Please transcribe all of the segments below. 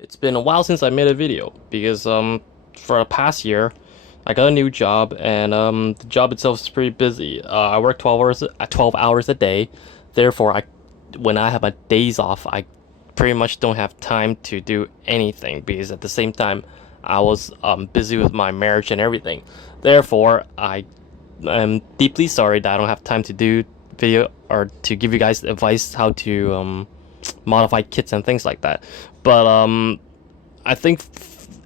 It's been a while since I made a video because for the past year I got a new job and the job itself is pretty busy. I work 12 hours a day. Therefore, when I have my days off, I pretty much don't have time to do anything because at the same time I was busy with my marriage and everything. Therefore, I am deeply sorry that I don't have time to do video or to give you guys advice how to modify kits and things like that. But I think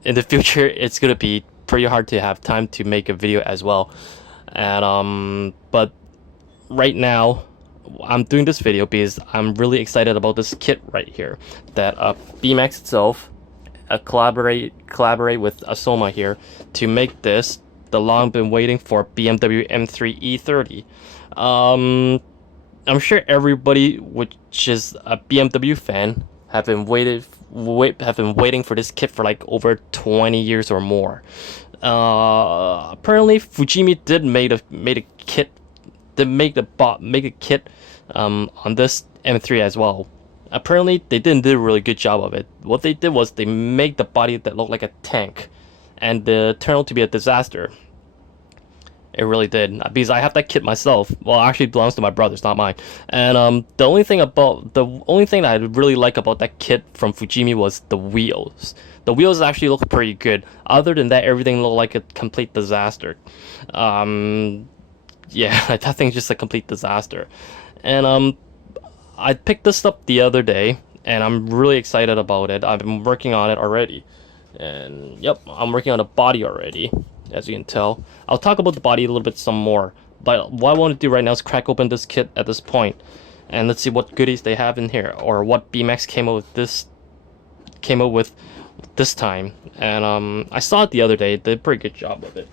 in the future it's gonna be pretty hard to have time to make a video as well. And but right now I'm doing this video because I'm really excited about this kit right here that Beemax itself collaborate with Asoma here to make this the long been waiting for BMW M3 E30. I'm sure everybody which is a BMW fan have been waiting for this kit for like over 20 years or more. Apparently Fujimi did made a kit, did make a kit on this M3 as well. Apparently they didn't do a really good job of it. What they did was they made the body that looked like a tank, and it turned out to be a disaster. It really did, because I have that kit myself. Well, it actually belongs to my brother's, not mine. And the only thing that I really like about that kit from Fujimi was the wheels. The wheels actually look pretty good. Other than that, everything looked like a complete disaster. Yeah, that thing's just a complete disaster. And I picked this up the other day, and I'm really excited about it. I've been working on it already, and yep, I'm working on the body already. As you can tell, I'll talk about the body a little bit some more, but what I want to do right now is crack open this kit at this point, and let's see what goodies they have in here, or what Beemax came up with this time. And I saw it the other day. They did a pretty good job of it,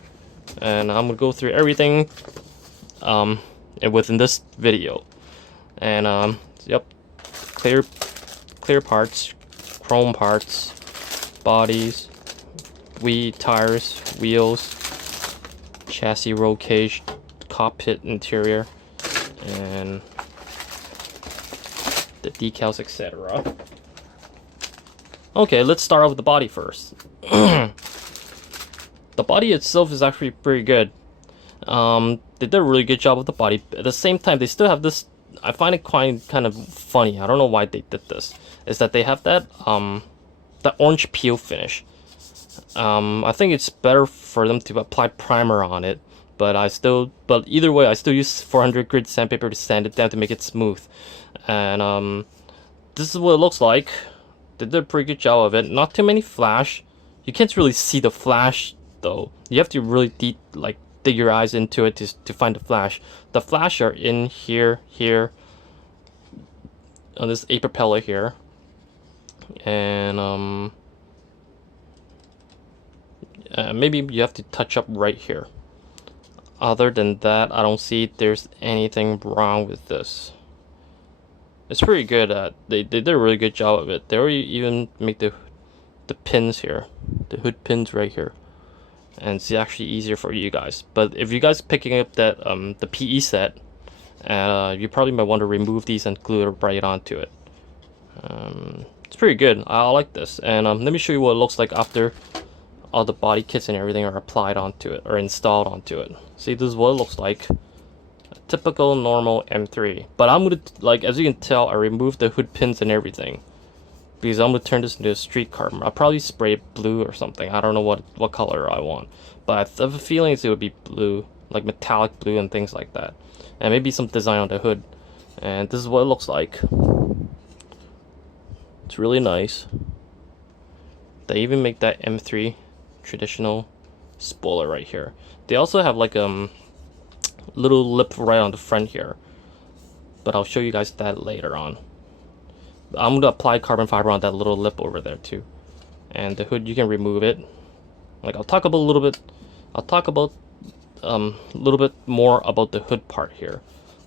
and I'm gonna go through everything within this video. And yep, clear parts, chrome parts, bodies, tires, wheels, chassis, roll cage, cockpit interior, and the decals, etc. Okay, let's start off with the body first. The body itself is actually pretty good. They did a really good job with the body. At the same time, they still have this. I find it quite kind of funny. I don't know why they did this. Is that they have that orange peel finish. I think it's better for them to apply primer on it, but either way, I still use 400 grit sandpaper to sand it down to make it smooth. And this is what it looks like. They did a pretty good job of it. Not too many flash. You can't really see the flash though. You have to really dig your eyes into it to find the flash. The flash are in here on this A propeller here, and maybe you have to touch up right here. Other than that, I don't see there's anything wrong with this. It's pretty good. They did a really good job of it. They already even make the pins here, the hood pins right here, and it's actually easier for you guys. But if you guys picking up that the PE set, you probably might want to remove these and glue it right onto it. It's pretty good. I like this. And let me show you what it looks like after all the body kits and everything are applied onto it or installed onto it. See, this is what it looks like. A typical normal M3. But I'm gonna, like, as you can tell, I removed the hood pins and everything because I'm gonna turn this into a street car. I'll probably spray it blue or something. I don't know what color I want, but I have a feeling it would be blue, like metallic blue and things like that, and maybe some design on the hood. And this is what it looks like. It's really nice. They even make that M3 traditional spoiler right here. They also have like little lip right on the front here, but I'll show you guys that later on. I'm gonna apply carbon fiber on that little lip over there too. And the hood, you can remove it. Like, I'll talk about a little bit more about the hood part here.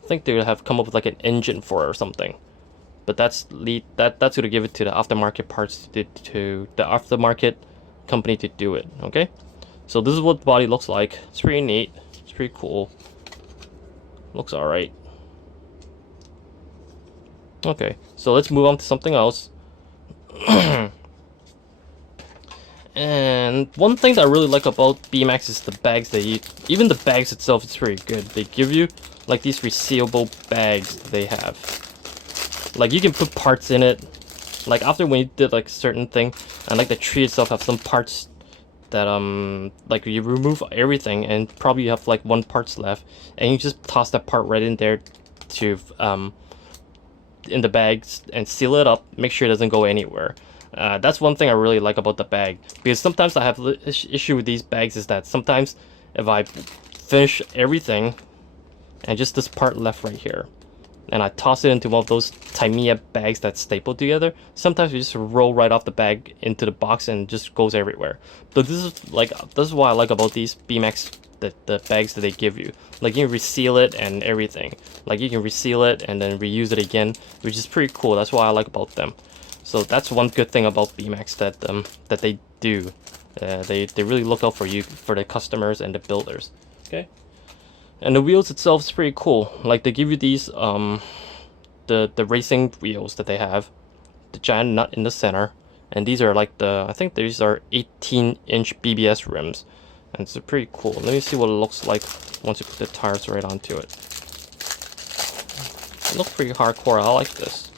I think they have come up with like an engine for it or something, but that's gonna give it to the aftermarket parts to the aftermarket company to do it. Okay, so this is what the body looks like. It's pretty neat. It's pretty cool. Looks all right. Okay, so let's move on to something else. And one thing that I really like about Beemax is the bags even the bags itself is pretty good. They give you like these resealable bags they have. Like you can put parts in it. Like after when you did like certain thing, and like the tree itself have some parts that like you remove everything and probably you have like one parts left, and you just toss that part right in there to in the bags and seal it up, make sure it doesn't go anywhere. That's one thing I really like about the bag, because sometimes I have issue with these bags is that sometimes if I finish everything and just this part left right here and I toss it into one of those Tamiya bags that's stapled together, sometimes you just roll right off the bag into the box and it just goes everywhere. But this is what I like about these Beemax, the bags that they give you. Like you can reseal it and everything. Like you can reseal it and then reuse it again, which is pretty cool. That's what I like about them. So that's one good thing about Beemax that they do. They really look out for you, for the customers and the builders. Okay. And the wheels itself is pretty cool. Like they give you these the racing wheels that they have, the giant nut in the center, and these are like I think these are 18-inch BBS rims, and it's pretty cool. Let me see what it looks like once you put the tires right onto it. It looks pretty hardcore. I like this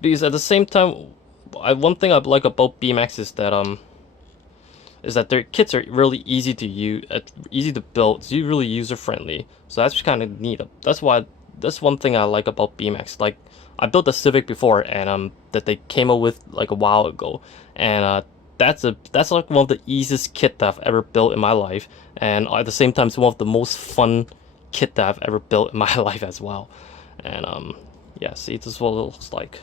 because at the same time, one thing I like about Beemax is that their kits are really easy to use, easy to build. It's really user friendly. So that's kind of neat. That's one thing I like about Beemax. Like I built the Civic before, and that they came up with like a while ago, and that's like one of the easiest kit that I've ever built in my life, and at the same time it's one of the most fun kit that I've ever built in my life as well. And yeah, see, this is what it looks like.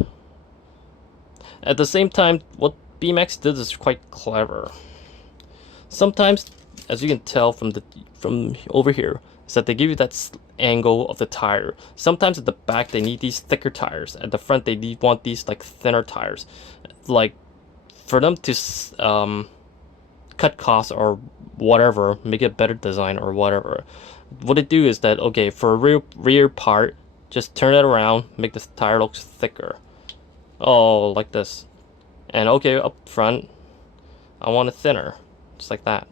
At the same time, what Beemax did is quite clever. Sometimes, as you can tell from over here, is that they give you that angle of the tire. Sometimes at the back they need these thicker tires. At the front they want these like thinner tires. Like for them to cut costs or whatever, make a better design or whatever. What they do is that, okay, for a rear part, just turn it around, make the tire look thicker. Oh, like this. And okay, up front, I want it thinner. Just like that.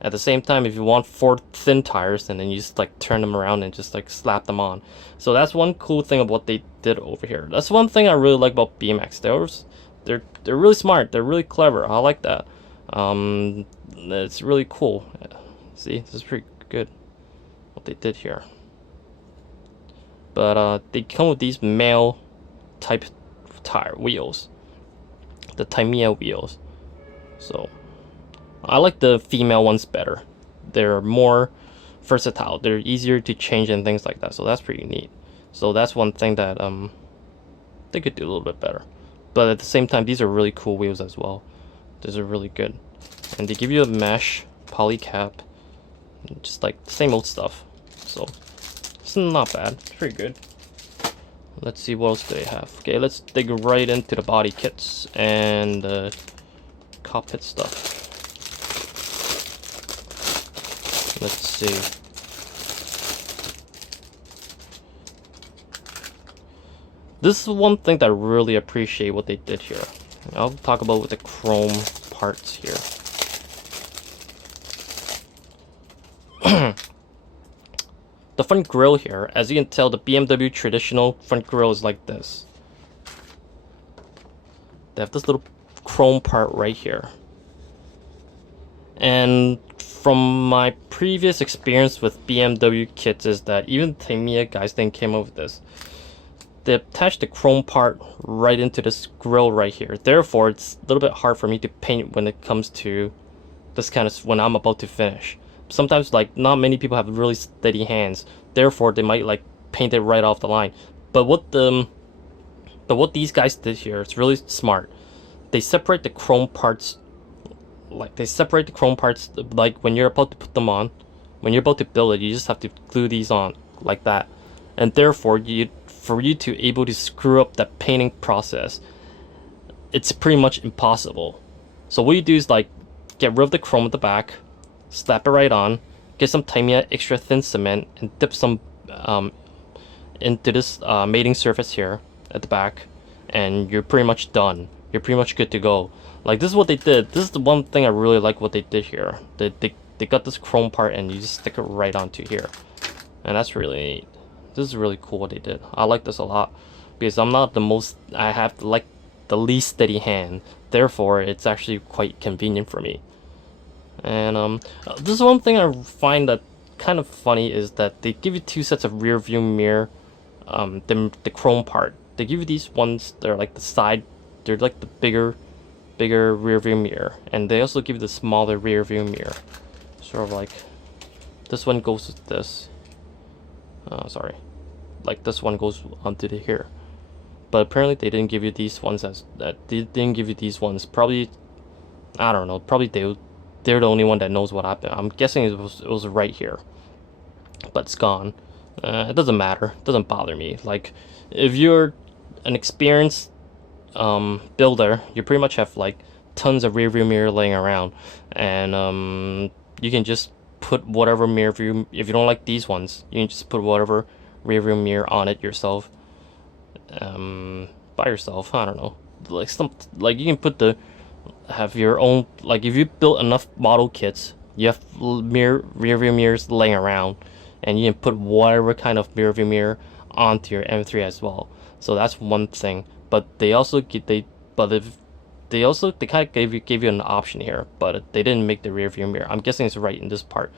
At the same time, if you want 4 thin tires, and then you just like turn them around and just like slap them on. So that's one cool thing of what they did over here. That's one thing I really like about Beemax. They're really smart. They're really clever. I like that. It's really cool. See, this is pretty good what they did here. But they come with these male type tire wheels, the Tamiya wheels. So I like the female ones better. They're more versatile. They're easier to change and things like that. So that's pretty neat. So that's one thing that they could do a little bit better. But at the same time, these are really cool wheels as well. These are really good. And they give you a mesh poly cap, just like the same old stuff. So it's not bad. It's pretty good. Let's see what else do they have. Okay, let's dig right into the body kits and cockpit stuff. Let's see. This is one thing that I really appreciate what they did here. I'll talk about with the chrome parts here. The front grille here, as you can tell, the BMW traditional front grille is like this. They have this little chrome part right here. And from my previous experience with BMW kits is that even Tamiya guys then came up with this. They attached the chrome part right into this grille right here. Therefore, it's a little bit hard for me to paint when it comes to this kind of, when I'm about to finish. Sometimes like not many people have really steady hands. Therefore, they might like paint it right off the line. But what these guys did here, it's really smart. They separate the chrome parts. Like when you're about to put them on, when you're about to build it, you just have to glue these on like that. And therefore, for you to able to screw up that painting process, it's pretty much impossible. So what you do is like get rid of the chrome at the back, slap it right on, get some Tamiya extra thin cement, and dip some into this mating surface here at the back, and you're pretty much done. you're pretty much good to go. Like, this is what they did. This is the one thing I really like what they did here. They got this chrome part and you just stick it right onto here, and that's really neat. This is really cool what they did. I like this a lot because I'm not the most, I have like the least steady hand, therefore it's actually quite convenient for me. And this is one thing I find that kind of funny is that they give you two sets of rear view mirror. The chrome part, they give you these ones, they're like the side, they're like the bigger rear view mirror, and they also give you the smaller rear view mirror, sort of like this one goes with this, sorry, like this one goes onto the here. But apparently they didn't give you these ones as that. They didn't give you these ones. Probably, I don't know. Probably they're the only one that knows what happened. I'm guessing it was right here, but it's gone. It doesn't matter. It doesn't bother me. Like, if you're an experienced builder, you pretty much have like tons of rear view mirror laying around, and you can just put whatever mirror view. If you don't like these ones, you can just put whatever rear view mirror on it yourself. By yourself, I don't know, like you can have your own, like if you built enough model kits, you have rear view mirrors laying around, and you can put whatever kind of rear view mirror onto your M3 as well. So that's one thing. But they also kind of gave you an option here, but they didn't make the rear view mirror. I'm guessing it's right in this part,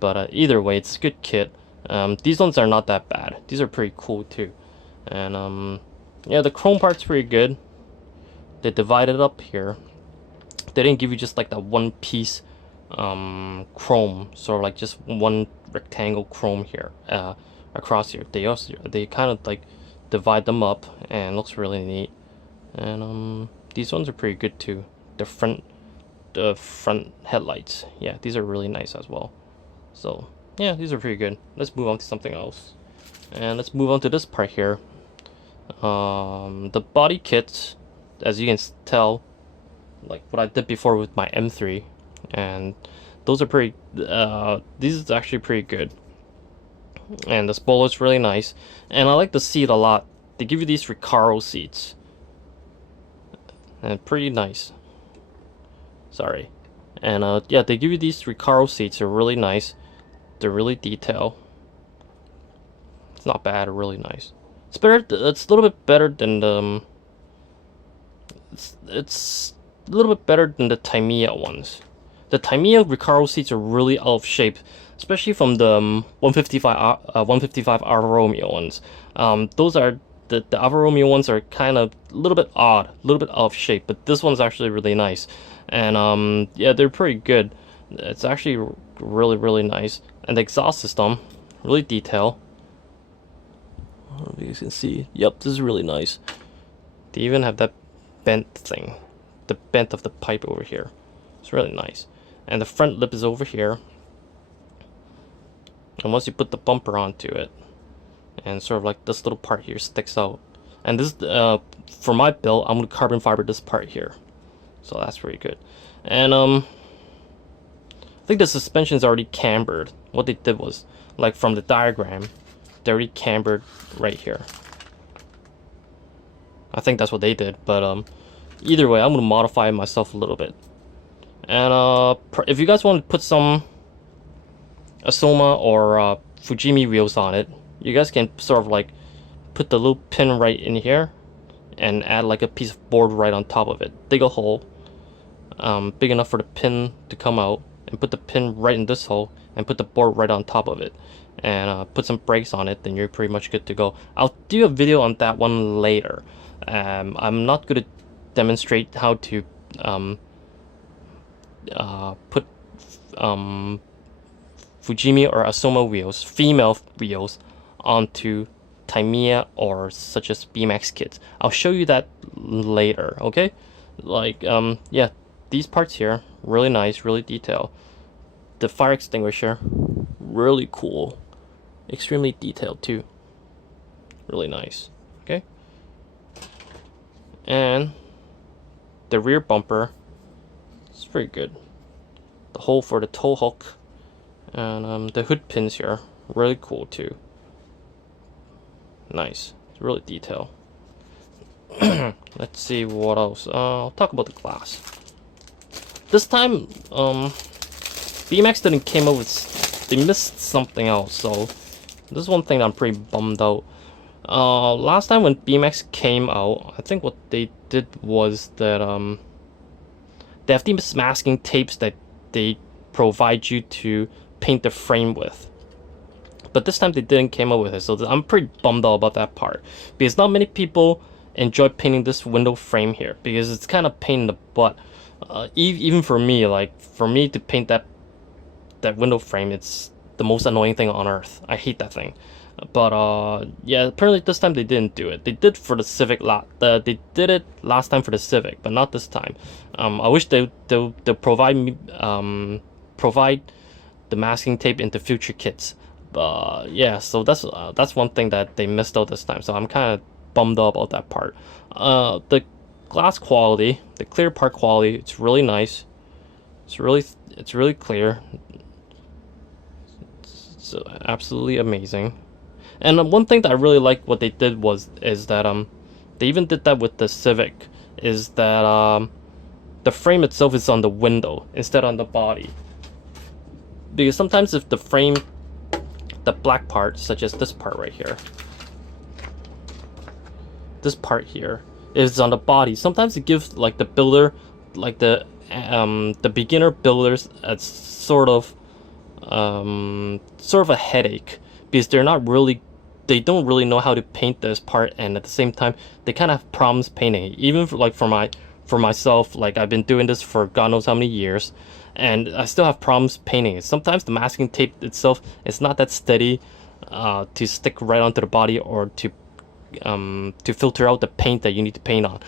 but either way, it's a good kit. These ones are not that bad. These are pretty cool too. And yeah, the chrome part's pretty good. They divided up here. They didn't give you just like that one piece chrome, sort of like just one rectangle chrome here across here. They kind of like divide them up, and it looks really neat. And these ones are pretty good too. The front headlights, yeah, these are really nice as well. So yeah, these are pretty good. Let's move on to something else, and let's move on to this part here. The body kits, as you can tell, like what I did before with my M3, and those are pretty, these is actually pretty good, and the spoiler's really nice, and I like the seat a lot. They give you these Recaro seats, and pretty nice. Sorry. And yeah, they give you these Recaro seats. They're really nice. They're really detailed. It's not bad, really nice. It's better. It's a little bit better than the. It's a little bit better than the Tamiya ones. The Tamiya Recaro seats are really out of shape, especially from the 155 Alfa Romeo ones. Those are the Alfa Romeo ones are kind of a little bit odd, a little bit out of shape, but this one's actually really nice. And yeah, they're pretty good. It's actually really nice. And the exhaust system, really detailed. I don't know if you can see. Yep, this is really nice. They even have that bent thing, the bent of the pipe over here. It's really nice. And the front lip is over here. And once you put the bumper onto it, and sort of like this little part here sticks out. And this, for my build, I'm gonna carbon fiber this part here. So that's pretty good. And I think the suspension's already cambered. What they did was, like from the diagram, they already cambered right here. I think that's what they did, but either way, I'm gonna modify it myself a little bit. And if you guys want to put some Asoma or Fujimi wheels on it, you guys can sort of like put the little pin right in here and add like a piece of board right on top of it. Dig a hole big enough for the pin to come out, and put the pin right in this hole and put the board right on top of it, and put some brakes on it, then you're pretty much good to go. I'll do a video on that one later. I'm not going to demonstrate how to put Fujimi or Asoma wheels, female wheels, onto Tamiya or such as Beemax kits. I'll show you that later, okay? Like, yeah, these parts here, really nice, really detailed. The fire extinguisher, really cool. Extremely detailed too. Really nice, okay? And the rear bumper, it's pretty good. The hole for the tow hook, and the hood pins here, really cool too. Nice, it's really detailed. Let's see what else. I'll talk about the glass. This time, Beemax didn't came up with. They missed something else. So this is one thing that I'm pretty bummed out. Last time when Beemax came out, I think what they did was that they have these masking tapes that they provide you to paint the frame with. But this time they didn't came up with it, so I'm pretty bummed out about that part, because not many people enjoy painting this window frame here, because it's kind of pain in the butt. Even for me, like for me to paint that window frame, it's the most annoying thing on earth. I hate that thing. But yeah, apparently this time they didn't do it. They did for the Civic lot. They did it last time for the Civic, but not this time. I wish they provide me provide the masking tape into future kits. Yeah, so that's one thing that they missed out this time. So I'm kind of bummed out about that part. The glass quality, the clear part quality, it's really nice. It's really clear. It's absolutely amazing. And one thing that I really like what they did is that they even did that with the Civic, is that the frame itself is on the window instead on the body. Because sometimes if the frame, the black part, such as this part right here, this part here is on the body, sometimes it gives like the builder, like the beginner builders, a sort of a headache, because they don't really know how to paint this part, and at the same time they kind of have problems painting it. Even for myself, like I've been doing this for God knows how many years, and I still have problems painting it. Sometimes the masking tape itself is not that steady to stick right onto the body, or to filter out the paint that you need to paint on.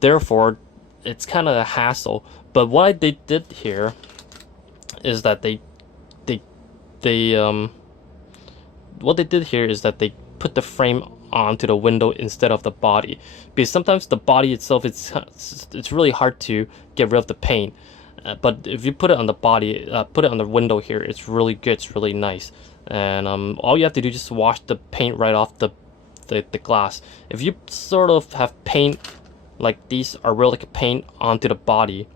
Therefore, it's kind of a hassle. But what they did here is that they put the frame onto the window instead of the body, because sometimes the body itself, it's really hard to get rid of the paint. But if you put it on the body, put it on the window here, it's really good, it's really nice. And all you have to do is just wash the paint right off the glass. If you sort of have paint like these acrylic paint onto the body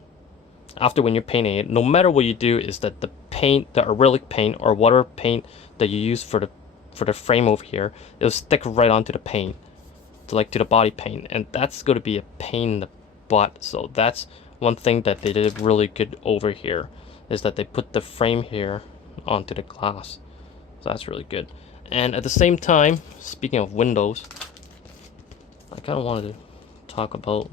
after when you're painting it, no matter what you do, is that the paint, the acrylic paint or whatever paint that you use for the frame over here, it'll stick right onto the paint, to the body paint, and that's going to be a pain in the butt. So that's one thing that they did really good over here, is that they put the frame here onto the glass. So that's really good. And at the same time, speaking of windows, I kind of wanted to talk about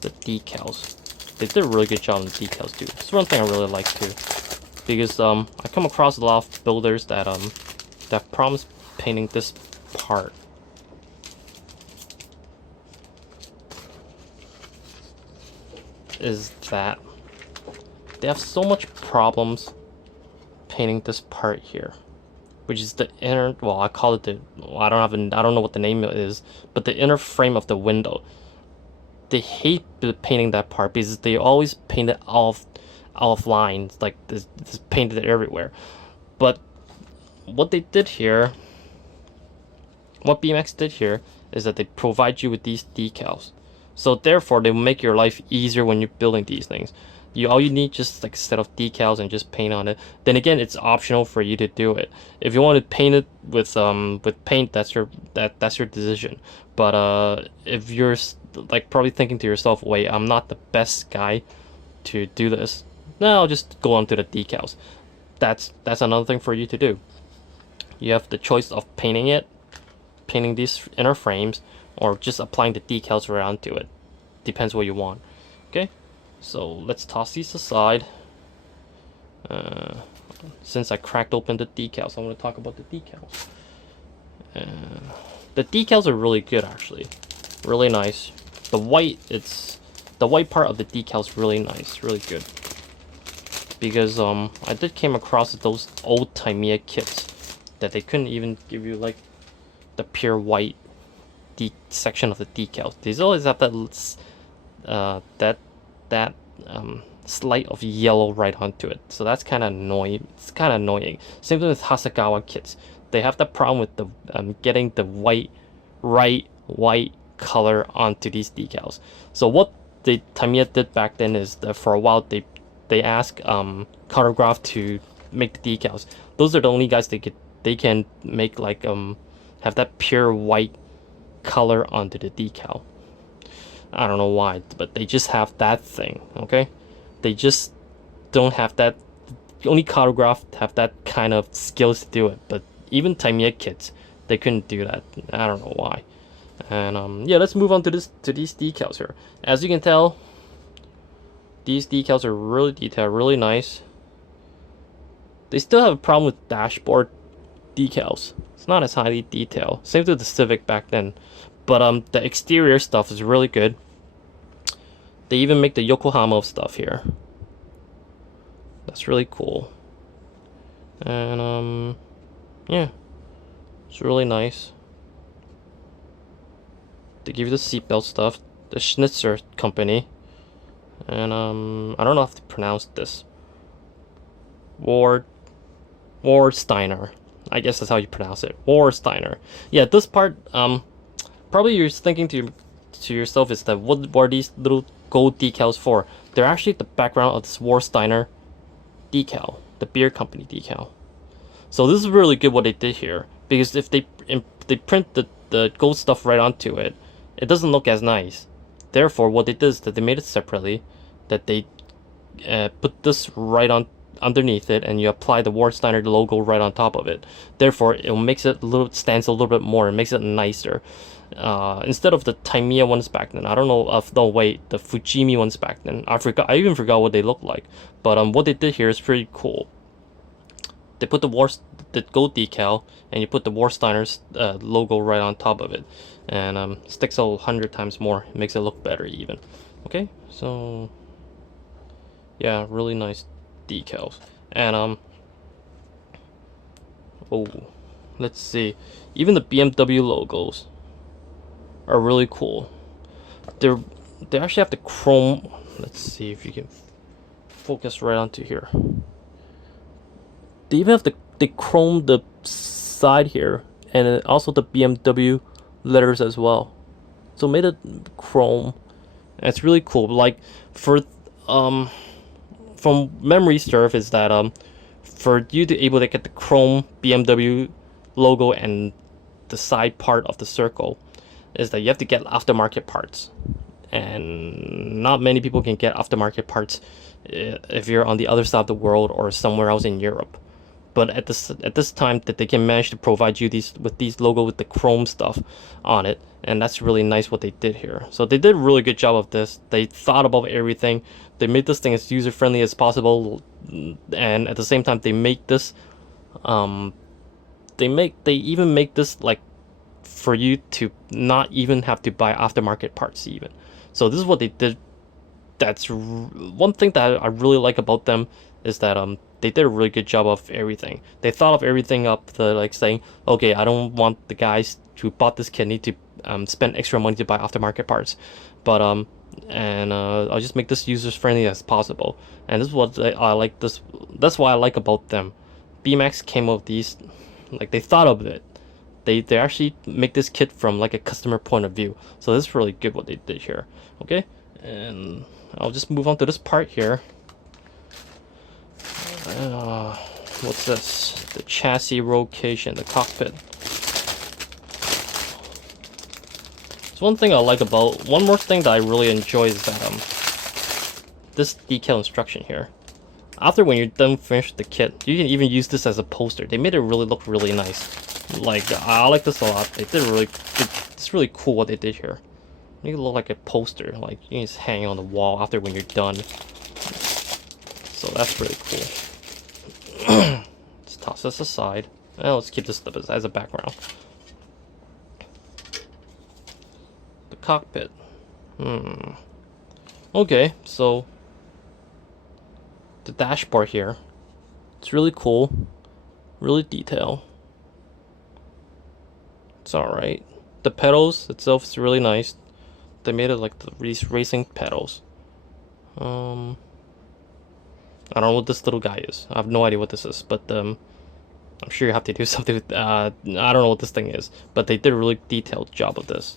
the decals. They did a really good job on the decals too. It's one thing I really like too, because I come across a lot of builders that promise painting this part. Is that they have so much problems painting this part here, which is the inner, well, I call it the, well, I don't know what the name is, but the inner frame of the window. They hate painting that part because they always paint it off lines, like this painted everywhere. But what they did here, what Beemax did here, is that they provide you with these decals. So therefore, they will make your life easier when you're building these things. All you need just like a set of decals and just paint on it. Then again, it's optional for you to do it. If you want to paint it with paint, that's your decision. But if you're like probably thinking to yourself, wait, I'm not the best guy to do this, then I'll just go on to the decals. That's another thing for you to do. You have the choice of painting these inner frames, or just applying the decals around to it. Depends what you want. Okay, so let's toss these aside. Since I cracked open the decals, I want to talk about the decals. The decals are really good, actually, really nice. The white part of the decals really nice, really good. Because I did came across those old Tamiya kits that they couldn't even give you like the pure white section of the decals. These always have that slight of yellow right onto it. So that's kind of annoying. It's kind of annoying. Same thing with Hasegawa kits. They have that problem with the getting the white right white color onto these decals. So what the Tamiya did back then is that for a while they asked Cartograph to make the decals. Those are the only guys they can make like have that pure white color onto the decal. I don't know why, but they just have that thing. Okay, they just don't have that. Only Cartograph have that kind of skills to do it, but even Tamiya kits, they couldn't do that. I don't know why. And yeah, let's move on to these decals here. As you can tell, these decals are really detailed, really nice. They still have a problem with dashboard decals. It's not as highly detailed. Same with the Civic back then. But the exterior stuff is really good. They even make the Yokohama stuff here. That's really cool. And yeah, it's really nice. They give you the seatbelt stuff, the Schnitzer company, and I don't know how to pronounce this. Warsteiner. I guess that's how you pronounce it. Warsteiner. Yeah, this part, probably you're thinking to yourself is that what are these little gold decals for? They're actually the background of this Warsteiner decal, the beer company decal. So this is really good what they did here, because if they print the gold stuff right onto it, it doesn't look as nice. Therefore, what they did is that they made it separately, that they put this right on underneath it, and you apply the Warsteiner logo right on top of it. Therefore, it makes it stands a little bit more. It makes it nicer. Instead of the Tamiya ones back then, I don't know if no wait, the Fujimi ones back then. I even forgot what they look like. But what they did here is pretty cool. They put the gold decal, and you put the Warsteiner's logo right on top of it, and sticks 100 times more. It makes it look better even. Okay, so yeah, really nice decals. And oh, let's see, even the BMW logos are really cool. They actually have the chrome. Let's see if you can focus right onto here. They even have they chrome the side here, and also the BMW letters as well. So made it chrome, and it's really cool. Like for from memory serve is that for you to able to get the chrome BMW logo and the side part of the circle, is that you have to get aftermarket parts, and not many people can get aftermarket parts if you're on the other side of the world or somewhere else in Europe. But at this time that they can manage to provide you these logo with the chrome stuff on it, and that's really nice what they did here. So they did a really good job of this. They thought about everything. They made this thing as user friendly as possible, and at the same time they make this they even make this like for you to not even have to buy aftermarket parts even. So this is what they did. That's one thing that I really like about them, is that they did a really good job of everything. They thought of everything up to like saying, okay, I don't want the guys who bought this kit need to spend extra money to buy aftermarket parts, but I'll just make this user friendly as possible. And this is what I like. That's what I like about them. Beemax came up with these, like they thought of it. They actually make this kit from like a customer point of view. So this is really good what they did here. Okay, and I'll just move on to this part here. What's this? The chassis rotation, the cockpit. So one thing I like about, one more thing that I really enjoy is that this decal instruction here. After when you're done finished the kit, you can even use this as a poster. They made it really look really nice. Like I like this a lot. They did really good. It's really cool what they did here. Make it look like a poster, like you can just hang it on the wall after when you're done. So that's really cool. Let's toss this aside. Well, let's keep this as a background. The cockpit. Okay, so the dashboard here. It's really cool. Really detailed. It's alright. The pedals itself is really nice. They made it like these racing pedals. I don't know what this little guy is. I have no idea what this is, but I'm sure you have to do something with I don't know what this thing is, but they did a really detailed job of this.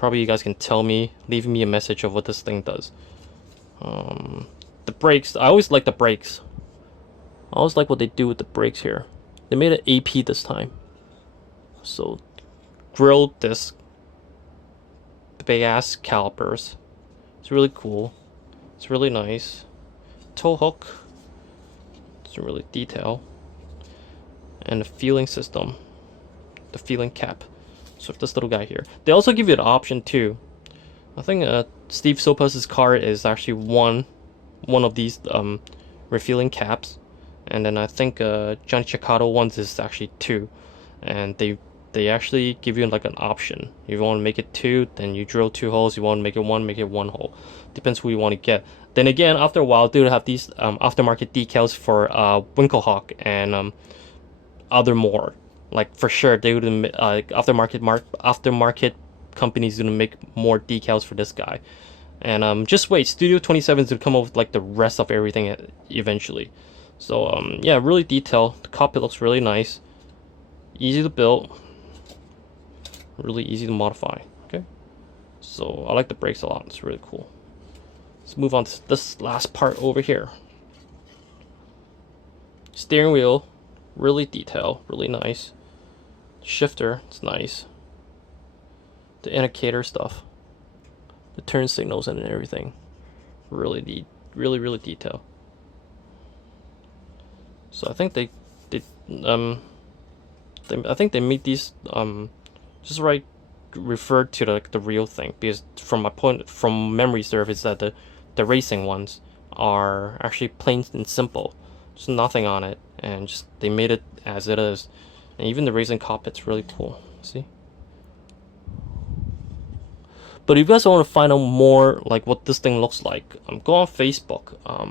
Probably you guys can tell me, leave me a message of what this thing does. The brakes, I always like the brakes. I always like what they do with the brakes here. They made an AP this time. So, grill disc, big ass calipers. It's really cool. It's really nice. Tow hook. It's really detail. And the feeling system. The feeling cap. So this little guy here. They also give you an option too. I think Steve Sopas's car is actually one of these refueling caps, and then I think Johnny Chicado ones is actually 2, and they actually give you like an option. If you want to make it 2, then you drill 2 holes. You want to make it 1, make it 1 hole. Depends who you want to get. Then again, after a while, they will have these aftermarket decals for Winkelhock and other more. Like for sure, they would aftermarket companies gonna make more decals for this guy. And just wait, Studio 27 is gonna come up with like the rest of everything eventually. So yeah, really detailed. The cockpit looks really nice, easy to build, really easy to modify. Okay, so I like the brakes a lot. It's really cool. Let's move on to this last part over here. Steering wheel, really detailed, really nice. Shifter, it's nice. The indicator stuff, the turn signals and everything, really detailed. So I think they I think they made these just right referred to like the real thing, because from memory serve is that the racing ones are actually plain and simple, just nothing on it, and just they made it as it is. And even the racing cockpit's really cool. See? But if you guys want to find out more like what this thing looks like, go on Facebook. I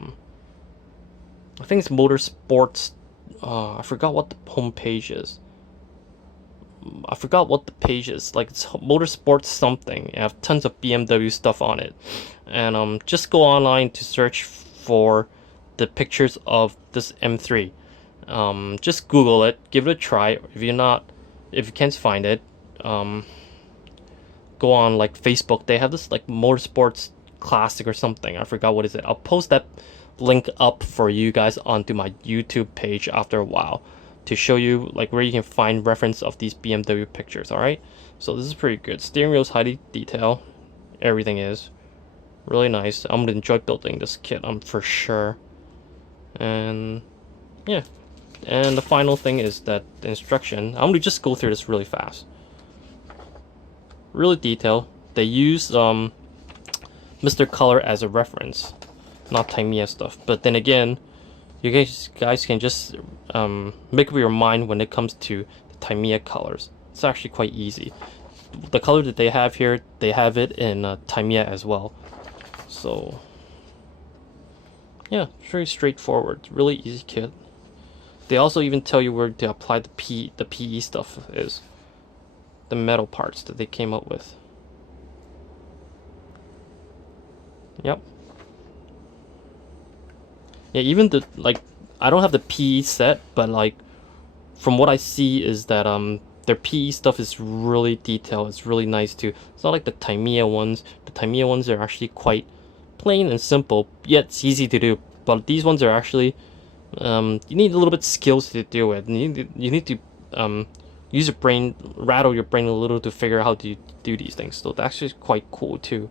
think it's Motorsports. I forgot what the home page is. I forgot what the page is. Like it's Motorsports something. I have tons of BMW stuff on it. And just go online to search for the pictures of this M3. Just Google it, give it a try. If you can't find it, go on like Facebook. They have this like Motorsports Classic or something. I forgot what is it. I'll post that link up for you guys onto my YouTube page after a while to show you like where you can find reference of these BMW pictures. All right, so this is pretty good. Steering wheel is highly detailed. Everything is really nice. I'm gonna enjoy building this kit, I'm for sure. And yeah. And the final thing is that the instruction. I'm gonna just go through this really fast. Really detailed. They use Mr. Color as a reference, not Tamiya stuff. But then again, you guys can just make up your mind when it comes to the Tamiya colors. It's actually quite easy. The color that they have here, they have it in Tamiya as well. So yeah, very straightforward. Really easy kit. They also even tell you where to apply the PE stuff is. The metal parts that they came up with. Yep. Yeah, even the like I don't have the PE set, but like from what I see is that their PE stuff is really detailed. It's really nice too. It's not like the Tamiya ones. The Tamiya ones are actually quite plain and simple, yet it's easy to do. But these ones are actually you need a little bit skills to do it. You need to use your brain, rattle your brain a little to figure out how to do these things. So that's actually quite cool too.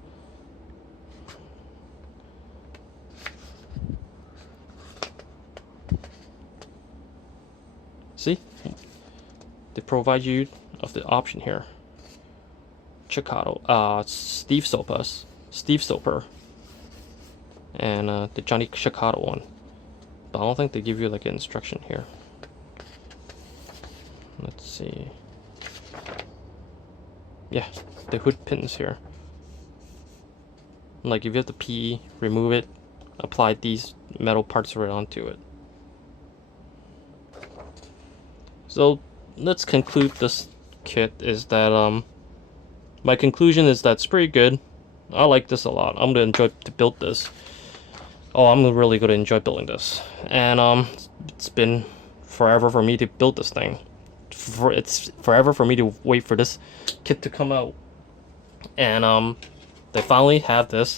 See, they provide you of the option here. Chicado, Steve Soper, and the Johnny Chicado one. But I don't think they give you like an instruction here. Let's see. Yeah, the hood pins here. Like if you have the PE, remove it, apply these metal parts right onto it. So let's conclude this kit is that my conclusion is that it's pretty good. I like this a lot. I'm gonna enjoy to build this. Oh, I'm really gonna enjoy building this. And it's been forever for me to build this thing. It's forever for me to wait for this kit to come out. And they finally have this